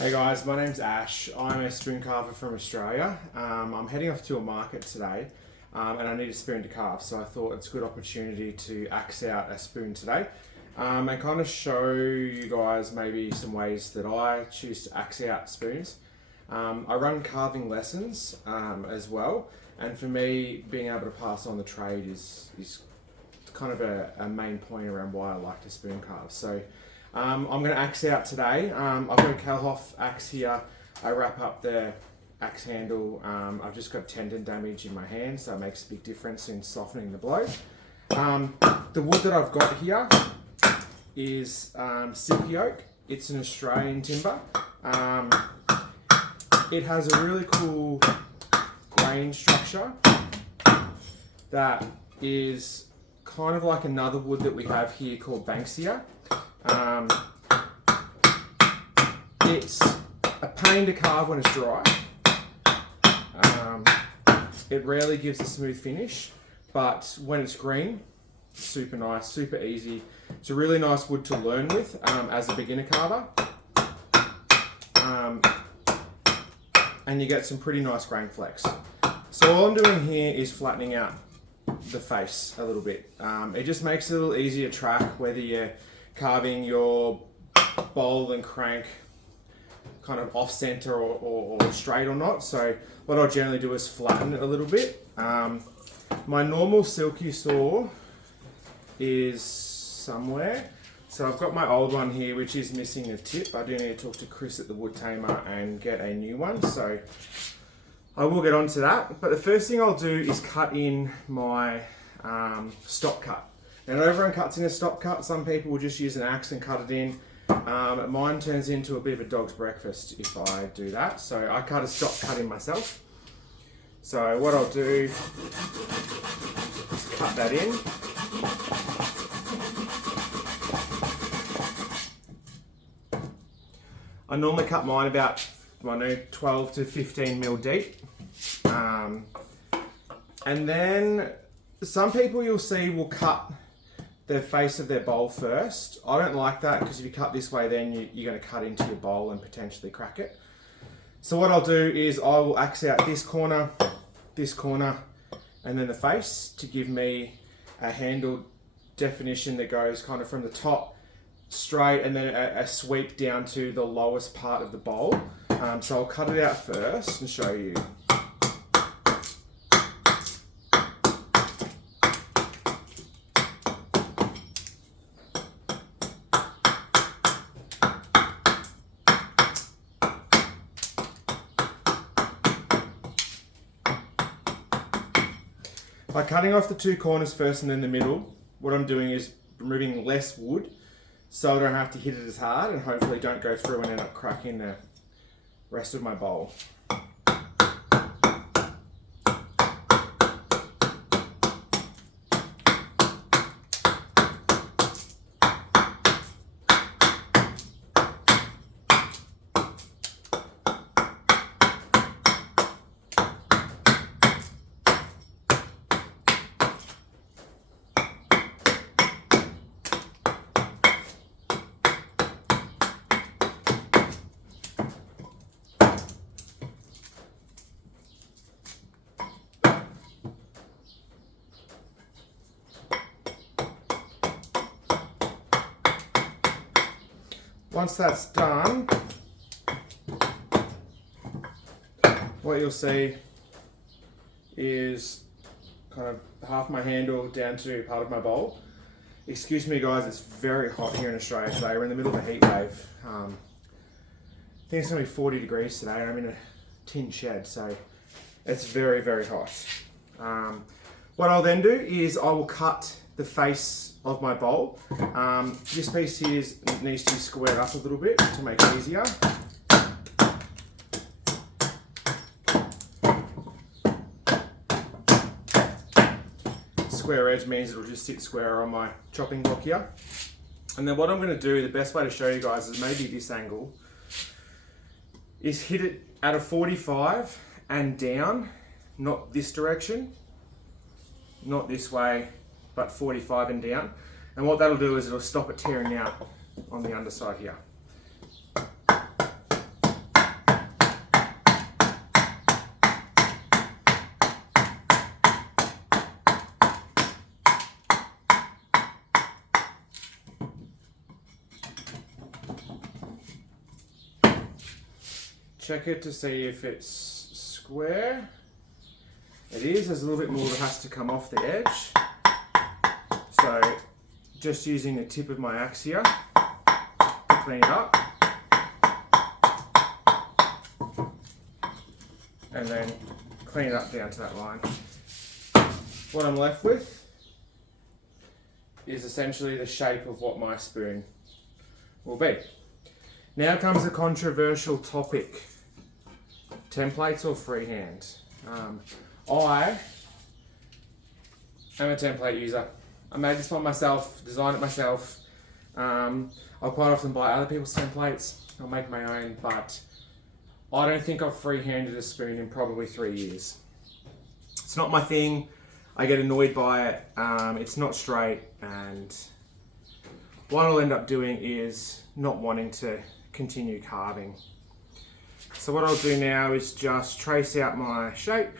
Hey guys, my name's Ash. I'm a spoon carver from Australia. I'm heading off to a market today and I need a spoon to carve, so I thought it's a good opportunity to axe out a spoon today and kind of show you guys maybe some ways that I choose to axe out spoons. I run carving lessons as well, and for me being able to pass on the trade is kind of a main point around why I like to spoon carve. So I'm going to axe out today. I've got a Kalhoff axe here. I wrap up the axe handle. I've just got tendon damage in my hand, so it makes a big difference in softening the blow. The wood that I've got here is silky oak. It's an Australian timber. It has a really cool grain structure that is kind of like another wood that we have here called Banksia. It's a pain to carve when it's dry. It rarely gives a smooth finish, but when it's green, super nice, super easy. It's a really nice wood to learn with as a beginner carver. And you get some pretty nice grain flex. So all I'm doing here is flattening out the face a little bit. It just makes it a little easier to track whether you're carving your bowl and crank kind of off center or straight or not. So what I'll generally do is flatten it a little bit. My normal silky saw is somewhere. So I've got my old one here, which is missing a tip. I do need to talk to Chris at the Wood Tamer and get a new one. So I will get onto that. But the first thing I'll do is cut in my stop cut. Now, not everyone cuts in a stop cut. Some people will just use an axe and cut it in. Mine turns into a bit of a dog's breakfast if I do that. So I cut a stop cut in myself. So what I'll do is cut that in. I normally cut mine about 12 to 15 mil deep. And then some people you'll see will cut the face of their bowl first. I don't like that because if you cut this way, then you're going to cut into your bowl and potentially crack it. So what I'll do is I will axe out this corner, and then the face to give me a handle definition that goes kind of from the top straight and then a sweep down to the lowest part of the bowl. So I'll cut it out first and show you. By cutting off the two corners first and then the middle, what I'm doing is removing less wood so I don't have to hit it as hard and hopefully don't go through and end up cracking the rest of my bowl. Once that's done, what you'll see is kind of half my handle down to part of my bowl. Excuse me guys, it's very hot here in Australia today. We're in the middle of a heat wave. I think it's going to be 40 degrees today and I'm in a tin shed, so it's very, very hot. What I'll then do is I will cut the face of my bowl. This piece here needs to be squared up a little bit to make it easier. Square edge means it'll just sit square on my chopping block here. And then what I'm going to do, the best way to show you guys is maybe this angle, is hit it at a 45 and down, not this direction, not this way, but 45 and down. And what that'll do is it'll stop it tearing out on the underside here. check it to see if it's square. It is. There's a little bit more that has to come off the edge. So just using the tip of my axe here to clean it up. And then clean it up down to that line. What I'm left with is essentially the shape of what my spoon will be. Now comes a controversial topic. Templates or freehand? I am a template user. I made this one myself, designed it myself. I'll quite often buy other people's templates. I'll make my own, but I don't think I've freehanded a spoon in probably 3 years. It's not my thing. I get annoyed by it. It's not straight, and what I'll end up doing is not wanting to continue carving. So what I'll do now is just trace out my shape.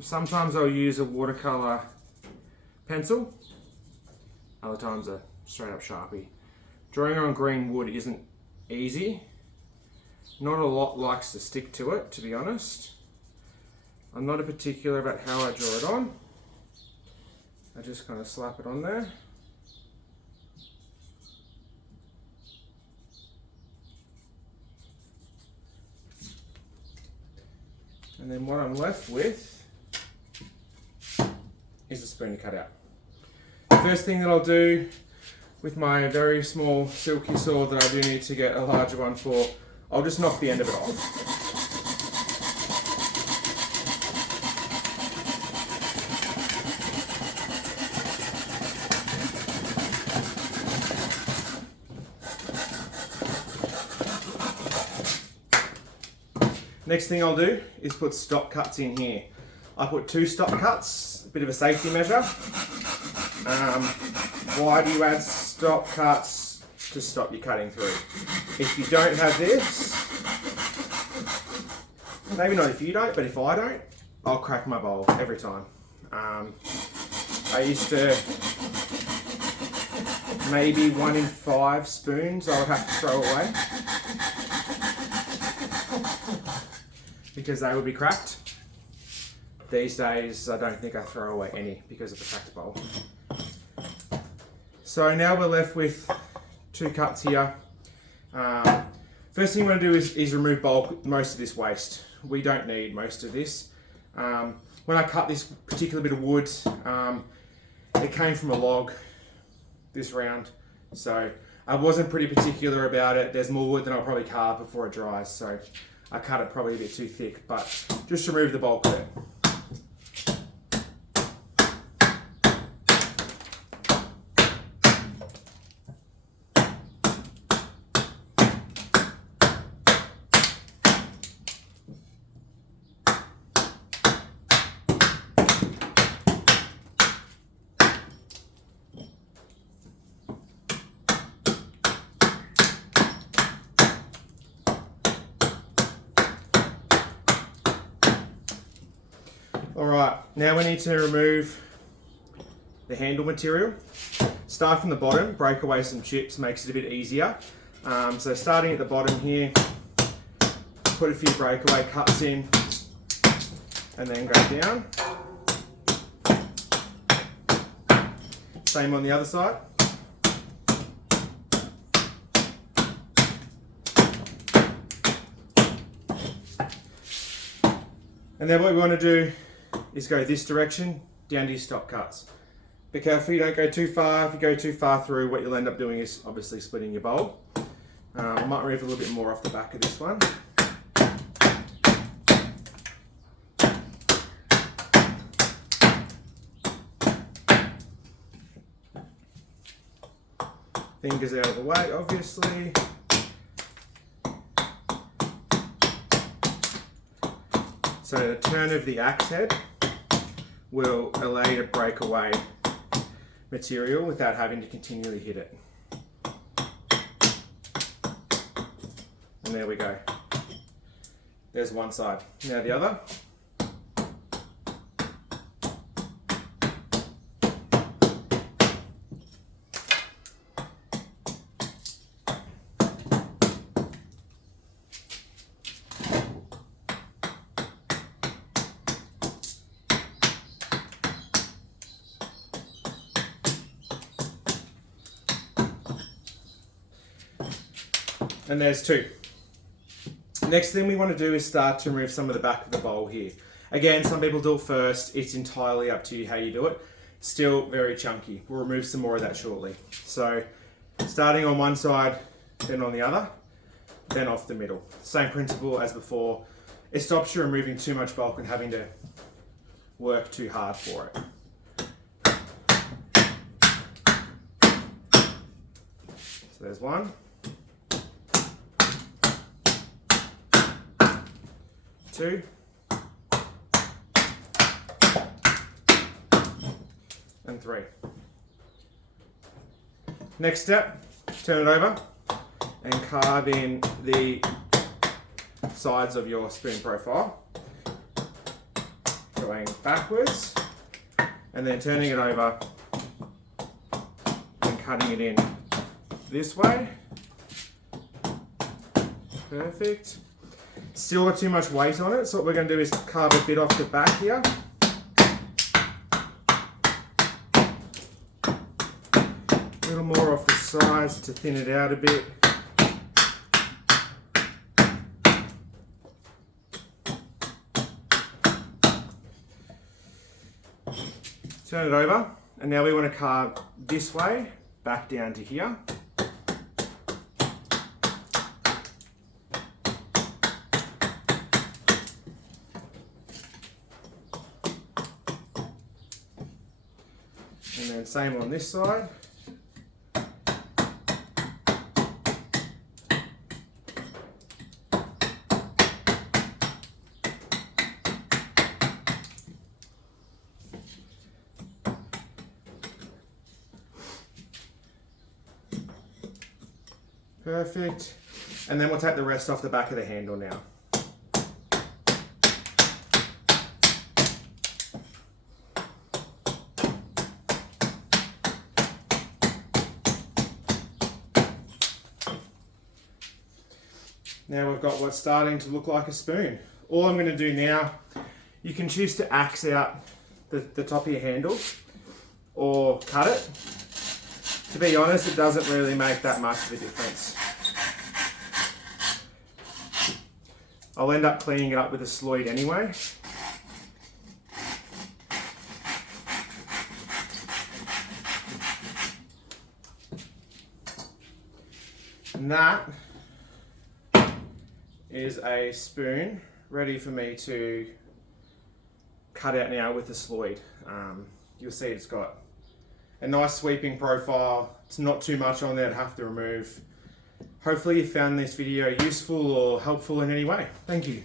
Sometimes I'll use a watercolor pencil, other times a straight up Sharpie. Drawing on green wood isn't easy. Not a lot likes to stick to it, to be honest. I'm not particular about how I draw it on. I just kind of slap it on there. And then what I'm left with is a spoon to cut out. The first thing that I'll do with my very small silky saw that I do need to get a larger one for, I'll just knock the end of it off. Next thing I'll do is put stop cuts in here. I put 2 stop cuts, a bit of a safety measure. Why do you add stop cuts? To stop you cutting through. If you don't have this, maybe not if you don't, but if I don't, I'll crack my bowl every time. I used to, maybe 1 in 5 spoons I would have to throw away because they would be cracked. These days, I don't think I throw away any because of the cracked bowl. So now we're left with 2 cuts here. First thing I'm going to do is remove most of this waste. We don't need most of this. When I cut this particular bit of wood, it came from a log this round. So I wasn't pretty particular about it. There's more wood than I'll probably carve before it dries. So I cut it probably a bit too thick, but just remove the bulk of it. Alright, now we need to remove the handle material. Start from the bottom, break away some chips, makes it a bit easier. So starting at the bottom here, put a few breakaway cuts in and then go down. Same on the other side. And then what we want to do is go this direction, down to your stop cuts. Be careful you don't go too far. If you go too far through, what you'll end up doing is obviously splitting your bowl. I might remove a little bit more off the back of this one. Fingers out of the way, obviously. So the turn of the axe head will allow you to break away material without having to continually hit it. And there we go. There's one side. Now the other. And there's 2. Next thing we want to do is start to remove some of the back of the bowl here. Again, some people do it first. It's entirely up to you how you do it. Still very chunky. We'll remove some more of that shortly. So starting on one side, then on the other, then off the middle. Same principle as before. It stops you removing too much bulk and having to work too hard for it. So there's 1. 2. And 3. Next step, turn it over and carve in the sides of your spoon profile. Going backwards and then turning it over and cutting it in this way. Perfect. Still got too much weight on it, so what we're going to do is carve a bit off the back here. A little more off the sides to thin it out a bit. Turn it over, and now we want to carve this way, back down to here. And then same on this side. Perfect. And then we'll take the rest off the back of the handle now. Now we've got what's starting to look like a spoon. All I'm going to do now, you can choose to axe out the top of your handle or cut it. To be honest, it doesn't really make that much of a difference. I'll end up cleaning it up with a sloyd anyway. And that is a spoon ready for me to cut out now with a sloyd. You'll see it's got a nice sweeping profile. It's not too much on there to have to remove. Hopefully you found this video useful or helpful in any way. Thank you.